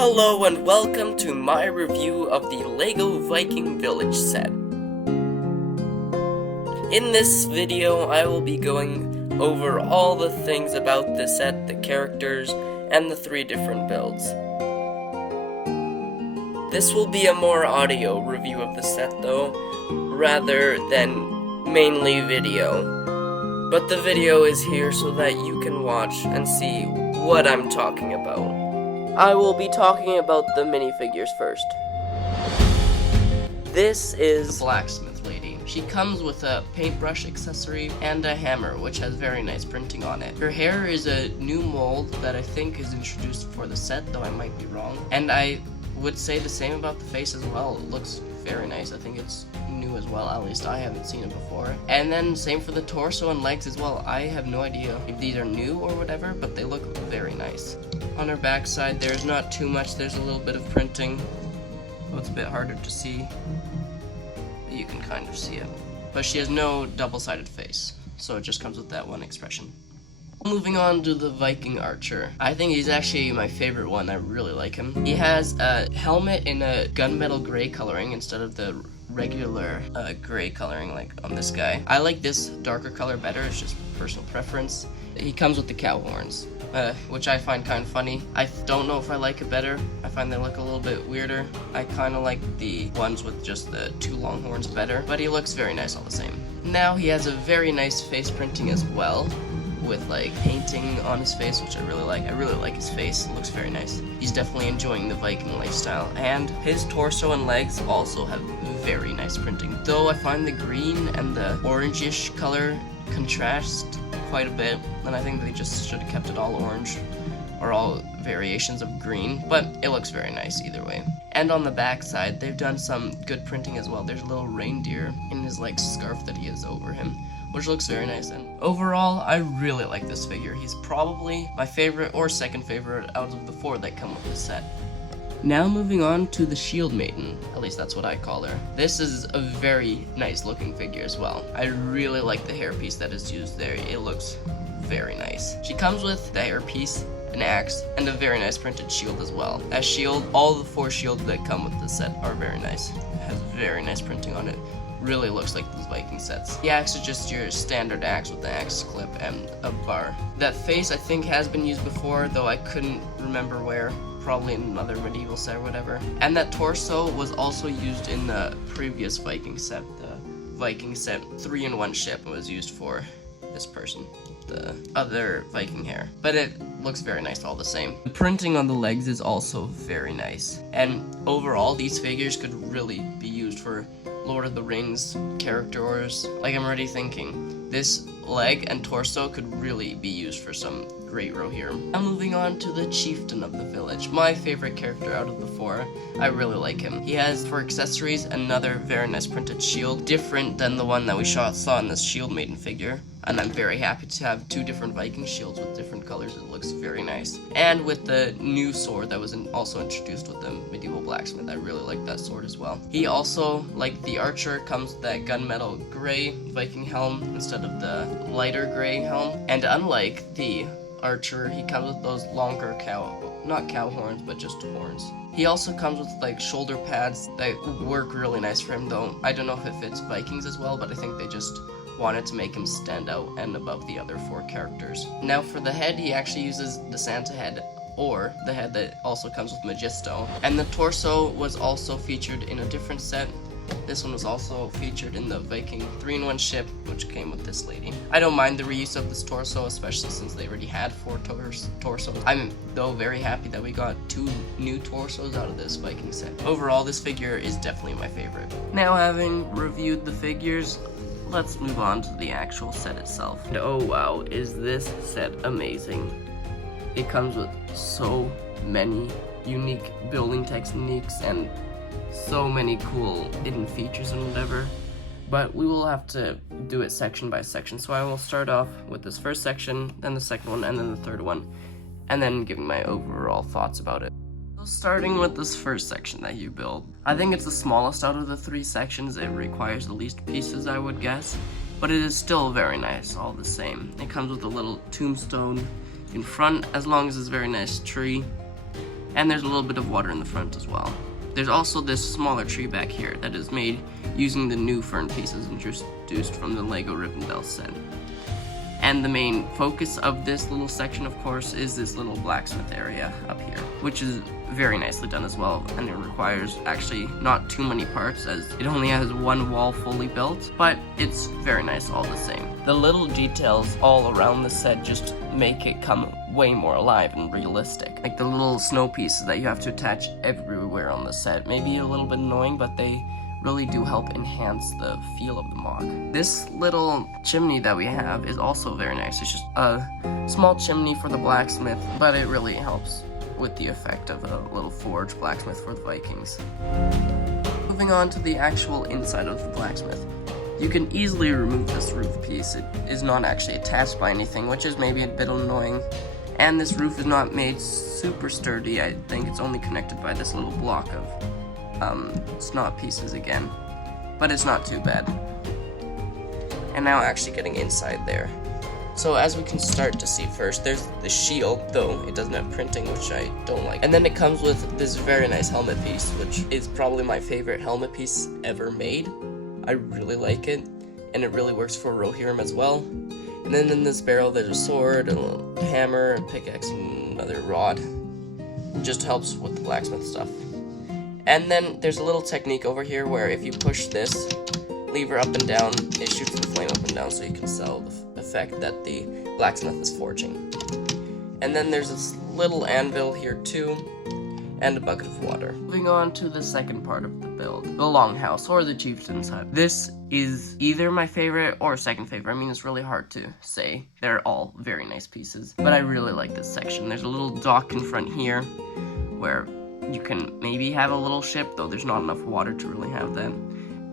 Hello and welcome to my review of the LEGO Viking Village set. In this video, I will be going over all the things about the set, the characters, and the 3 different builds. This will be a more audio review of the set though, rather than mainly video. But the video is here so that you can watch and see what I'm talking about. I will be talking about the minifigures first. This is the Blacksmith lady. She comes with a paintbrush accessory and a hammer, which has very nice printing on it. Her hair is a new mold that I think is introduced for the set, though I might be wrong. And I would say the same about the face as well. It looks very nice. I think it's new as well, at least I haven't seen it before. And then same for the torso and legs as well. I have no idea if these are new or whatever, but they look very nice. On her backside, there's not too much. There's a little bit of printing, so it's a bit harder to see, but you can kind of see it. But she has no double-sided face, so it just comes with that one expression. Moving on to the Viking archer. I think he's actually my favorite one. I really like him. He has a helmet in a gunmetal gray coloring instead of the regular gray coloring like on this guy. I like this darker color better. It's just personal preference. He comes with the cow horns, which I find kind of funny. I don't know if I like it better. I find they look a little bit weirder. I kind of like the ones with just the 2 long horns better, but he looks very nice all the same. Now he has a very nice face printing as well, with like painting on his face, which I really like. I really like his face. It looks very nice. He's definitely enjoying the Viking lifestyle. And his torso and legs also have very nice printing. Though I find the green and the orangish color contrast quite a bit, and I think they just should have kept it all orange or all variations of green, but it looks very nice either way. And on the back side, they've done some good printing as well. There's a little reindeer in his like scarf that he has over him, which looks very nice. And overall, I really like this figure. He's probably my favorite or second favorite out of the 4 that come with this set. Now moving on to the Shield Maiden, at least that's what I call her. This is a very nice looking figure as well. I really like the hairpiece that is used there. It looks very nice. She comes with the hairpiece, an axe, and a very nice printed shield as well. As shield, all the 4 shields that come with the set are very nice. It has very nice printing on it. Really looks like those Viking sets. The axe is just your standard axe with the axe clip and a bar. That face I think has been used before, though I couldn't remember where. Probably in another medieval set or whatever. And that torso was also used in the previous Viking set. The Viking set 3-in-1 ship was used for this person, the other Viking hair. But it looks very nice all the same. The printing on the legs is also very nice. And overall, these figures could really be used for Lord of the Rings characters. Like, I'm already thinking, this leg and torso could really be used for some great row here. Now moving on to the chieftain of the village, my favorite character out of the 4. I really like him. He has, for accessories, another very nice printed shield, different than the one that we saw in this Shield Maiden figure. And I'm very happy to have 2 different Viking shields with different colors. It looks very nice. And with the new sword that was also introduced with the medieval blacksmith, I really like that sword as well. He also, like the archer, comes with that gunmetal gray Viking helm instead of the lighter gray helm. And unlike the archer, he comes with those longer not cow horns, but just horns. He also comes with like shoulder pads that work really nice for him, though I don't know if it fits Vikings as well, but I think they just wanted to make him stand out and above the other 4 characters. Now for the head, he actually uses the Santa head, or the head that also comes with Magisto. And the torso was also featured in a different set. This one was also featured in the Viking 3-in-1 ship, which came with this lady. I don't mind the reuse of this torso, especially since they already had 4 torsos. I'm, though, very happy that we got 2 new torsos out of this Viking set. Overall, this figure is definitely my favorite. Now, having reviewed the figures, let's move on to the actual set itself. And oh wow, is this set amazing. It comes with so many unique building techniques and so many cool hidden features and whatever, but we will have to do it section by section. So I will start off with this first section, then the second one, and then the third one, and then giving my overall thoughts about it. So starting with this first section that you build, I think it's the smallest out of the 3 sections. It requires the least pieces, I would guess, but it is still very nice all the same. It comes with a little tombstone in front, as long as it's a very nice tree. And there's a little bit of water in the front as well. There's also this smaller tree back here that is made using the new fern pieces introduced from the Lego Rivendell set. And the main focus of this little section, of course, is this little blacksmith area up here, which is very nicely done as well, and it requires actually not too many parts as it only has one wall fully built, but it's very nice all the same. The little details all around the set just make it come way more alive and realistic. Like the little snow pieces that you have to attach everywhere on the set may be a little bit annoying, but they really do help enhance the feel of the MOC. This little chimney that we have is also very nice. It's just a small chimney for the blacksmith, but it really helps with the effect of a little forge blacksmith for the Vikings. Moving on to the actual inside of the blacksmith. You can easily remove this roof piece. It is not actually attached by anything, which is maybe a bit annoying. And this roof is not made super sturdy. I think it's only connected by this little block of snot pieces again, but it's not too bad. And now actually getting inside there. So as we can start to see first, there's the shield, though it doesn't have printing, which I don't like. And then it comes with this very nice helmet piece, which is probably my favorite helmet piece ever made. I really like it, and it really works for Rohirrim as well. And then in this barrel there's a sword, a little hammer, a pickaxe, and another rod. It just helps with the blacksmith stuff. And then there's a little technique over here where if you push this lever up and down, it shoots the flame up and down so you can sell the effect that the blacksmith is forging. And then there's this little anvil here too, and a bucket of water. Moving on to the second part of the build, the Longhouse, or the Chieftain's Hut. This is either my favorite or second favorite. I mean, it's really hard to say. They're all very nice pieces, but I really like this section. There's a little dock in front here where you can maybe have a little ship, though there's not enough water to really have that.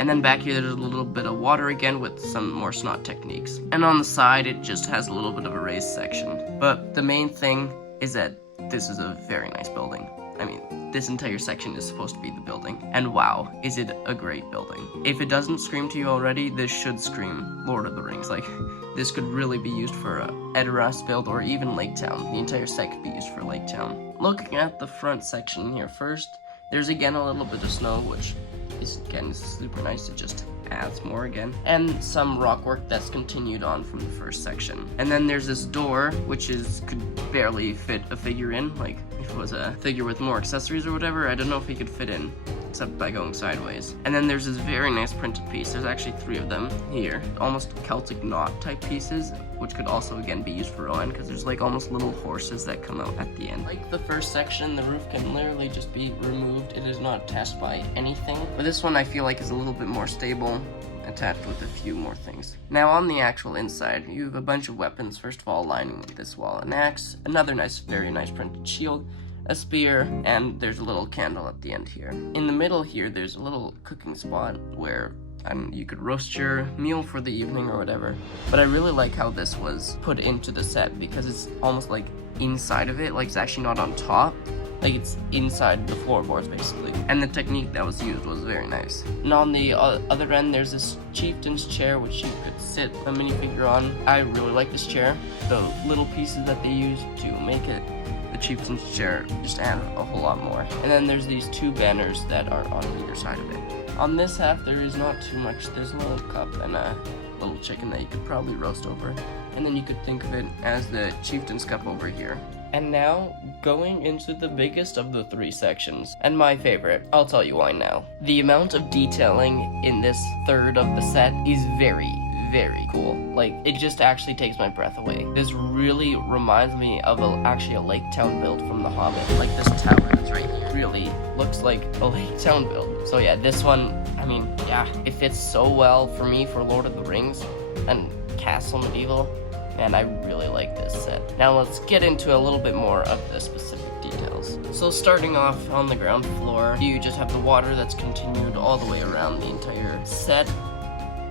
And then back here there's a little bit of water again with some more snot techniques. And on the side it just has a little bit of a raised section. But the main thing is that this is a very nice building. I mean, this entire section is supposed to be the building. And wow, is it a great building. If it doesn't scream to you already, this should scream Lord of the Rings. Like, this could really be used for a Edoras build or even Lake Town. The entire set could be used for Lake Town. Looking at the front section here first, there's again a little bit of snow, which is again super nice. It just adds more again. And some rock work that's continued on from the first section. And then there's this door, which could barely fit a figure in. Like, if it was a figure with more accessories or whatever, I don't know if he could fit in, except by going sideways. And then there's this very nice printed piece. There's actually 3 of them here. Almost Celtic knot type pieces, which could also again be used for Rowan, because there's like almost little horses that come out at the end. Like the first section, the roof can literally just be removed. It is not attached by anything. But this one I feel like is a little bit more stable, attached with a few more things. Now on the actual inside, you have a bunch of weapons. First of all, lining with this wall, an axe, another nice, very nice printed shield, a spear, and there's a little candle at the end here. In the middle here, there's a little cooking spot where you could roast your meal for the evening or whatever. But I really like how this was put into the set, because it's almost like inside of it, like it's actually not on top. Like it's inside the floorboards basically. And the technique that was used was very nice. And on the other end, there's this chieftain's chair which you could sit a minifigure on. I really like this chair. The little pieces that they used to make it the chieftain's chair just add a whole lot more. And then there's these 2 banners that are on either side of it. On this half, there is not too much. There's a little cup and a little chicken that you could probably roast over. And then you could think of it as the chieftain's cup over here. And now, going into the biggest of the 3 sections, and my favorite. I'll tell you why now. The amount of detailing in this third of the set is very, very cool. Like, it just actually takes my breath away. This really reminds me of actually a Lake Town build from The Hobbit. Like this tower that's right here really looks like a Lake Town build. So yeah, this one, I mean, yeah, it fits so well for me for Lord of the Rings and Castle Medieval. Man, I really like this set. Now let's get into a little bit more of the specific details. So starting off on the ground floor, you just have the water that's continued all the way around the entire set.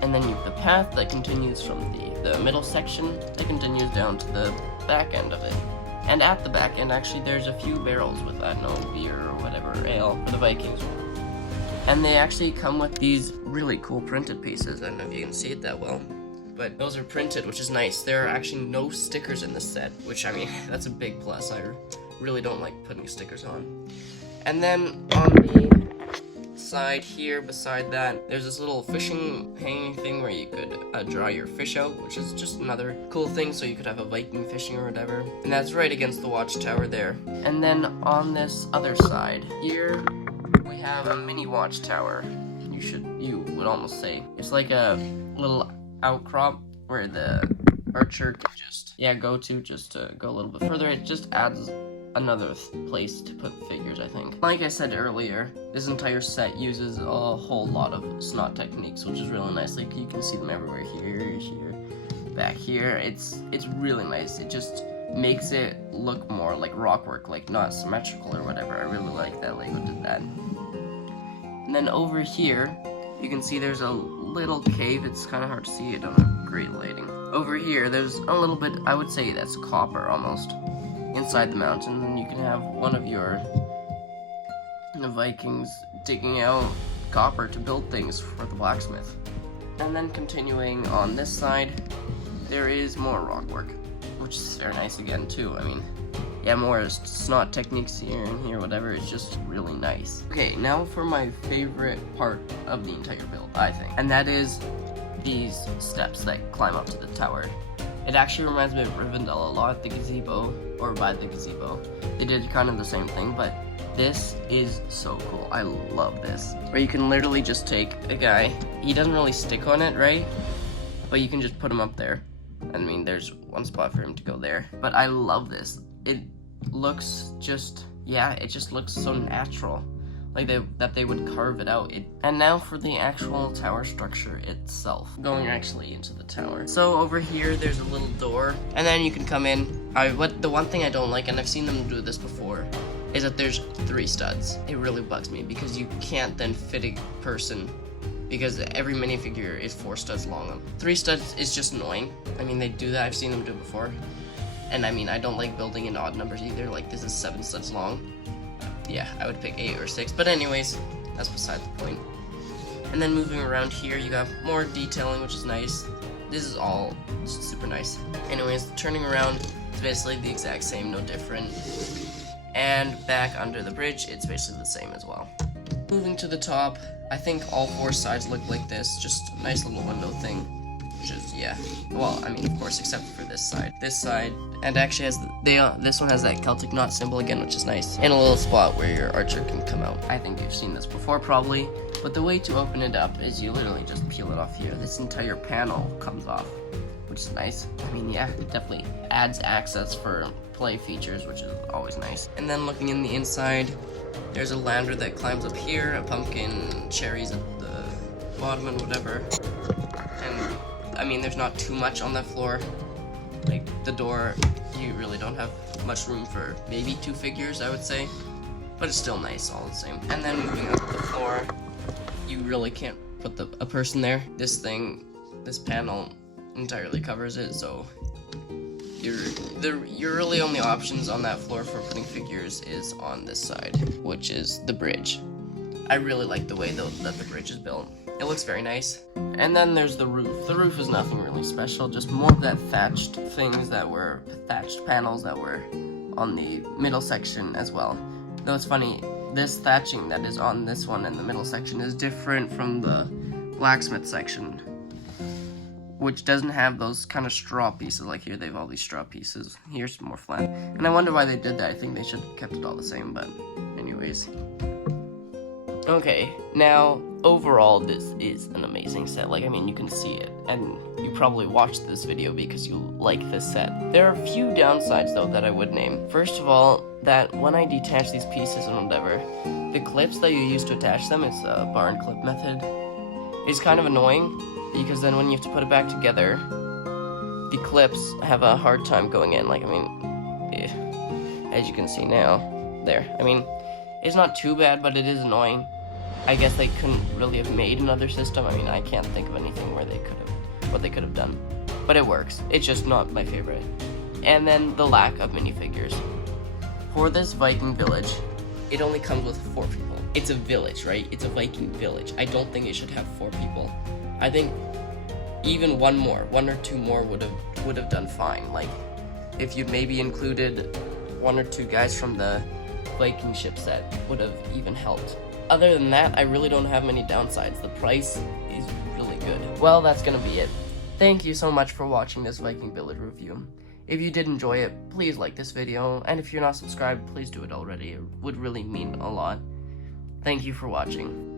And then you have the path that continues from the middle section that continues down to the back end of it. And at the back end, actually, there's a few barrels with, I don't know, beer or whatever, ale for the Vikings. And they actually come with these really cool printed pieces. I don't know if you can see it that well, but those are printed, which is nice. There are actually no stickers in this set, which, I mean, that's a big plus. I really don't like putting stickers on. And then on the side here, beside that, there's this little fishing hanging thing where you could draw your fish out, which is just another cool thing, so you could have a Viking fishing or whatever. And that's right against the watchtower there. And then on this other side here, we have a mini watchtower. You would almost say it's like a little outcrop where the archer can just go to go a little bit further. It just adds another place to put figures, I think. Like I said earlier, this entire set uses a whole lot of snot techniques, which is really nice. Like, you can see them everywhere, here, back here. It's really nice. It just makes it look more like rock work, like not symmetrical or whatever. I really like that Lego did that. And then over here, you can see there's a little cave. It's kind of hard to see it on a great lighting. Over here, there's a little bit, I would say that's copper almost, inside the mountain. And you can have one of the Vikings digging out copper to build things for the blacksmith. And then continuing on this side, there is more rock work, which is very nice again too. I mean, yeah, more snot techniques here and here, whatever. It's just really nice. Okay, now for my favorite part of the entire build, I think, and that is these steps that climb up to the tower. It actually reminds me of Rivendell a lot, the gazebo, or by the gazebo. They did kind of the same thing, but this is so cool. I love this. Where you can literally just take a guy, he doesn't really stick on it, right? But you can just put him up there. I mean, there's one spot for him to go there. But I love this. It looks just, it just looks so natural. Like that they would carve it out. And now for the actual tower structure itself. Going actually into the tower. So over here, there's a little door, and then you can come in. The one thing I don't like, and I've seen them do this before, is that there's 3 studs. It really bugs me because you can't then fit a person, because every minifigure is 4 studs long. 3 studs is just annoying. I mean, they do that. I've seen them do it before. And I mean, I don't like building in odd numbers either. Like, this is 7 studs long. Yeah, I would pick 8 or 6. But anyways, that's beside the point. And then moving around here, you got more detailing, which is nice. This is all super nice. Anyways, turning around, it's basically the exact same, no different. And back under the bridge, it's basically the same as well. Moving to the top, I think all 4 sides look like this. Just a nice little window thing. Which is, well, I mean, of course, except for this side. This side, and actually has this one has that Celtic knot symbol again, which is nice. And a little spot where your archer can come out. I think you've seen this before, probably. But the way to open it up is you literally just peel it off here. This entire panel comes off, which is nice. I mean, it definitely adds access for play features, which is always nice. And then looking in the inside, there's a ladder that climbs up here, a pumpkin, cherries at the bottom, and whatever. And I mean, there's not too much on that floor. Like, the door, you really don't have much room for maybe 2 figures, I would say. But it's still nice, all the same. And then moving up the floor, you really can't put a person there. This panel entirely covers it, so your really only options on that floor for putting figures is on this side, which is the bridge. I really like the way that the bridge is built. It looks very nice. And then there's the roof. The roof is nothing really special, just more of that thatched panels that were on the middle section as well. Though it's funny, this thatching that is on this one in the middle section is different from the blacksmith section, which doesn't have those kind of straw pieces. Like here, they have all these straw pieces. Here's more flat. And I wonder why they did that. I think they should have kept it all the same, but anyways. Okay, now, overall, this is an amazing set. Like, I mean, you can see it, and you probably watched this video because you like this set. There are a few downsides, though, that I would name. First of all, that when I detach these pieces and whatever, the clips that you use to attach them, it's a bar and clip method, is kind of annoying, because then when you have to put it back together, the clips have a hard time going in. Like, I mean, as you can see now, there. I mean, it's not too bad, but it is annoying. I guess they couldn't really have made another system. I mean, I can't think of anything where what they could have done. But it works. It's just not my favorite. And then the lack of minifigures. For this Viking Village, it only comes with 4 people. It's a village, right? It's a Viking Village. I don't think it should have 4 people. I think even 1 or 2 more would have done fine. Like, if you maybe included one or two guys from the Viking ship set would have even helped. Other than that, I really don't have many downsides. The price is really good. Well, that's gonna be it. Thank you so much for watching this Viking Village review. If you did enjoy it, please like this video, and if you're not subscribed, please do it already. It would really mean a lot. Thank you for watching.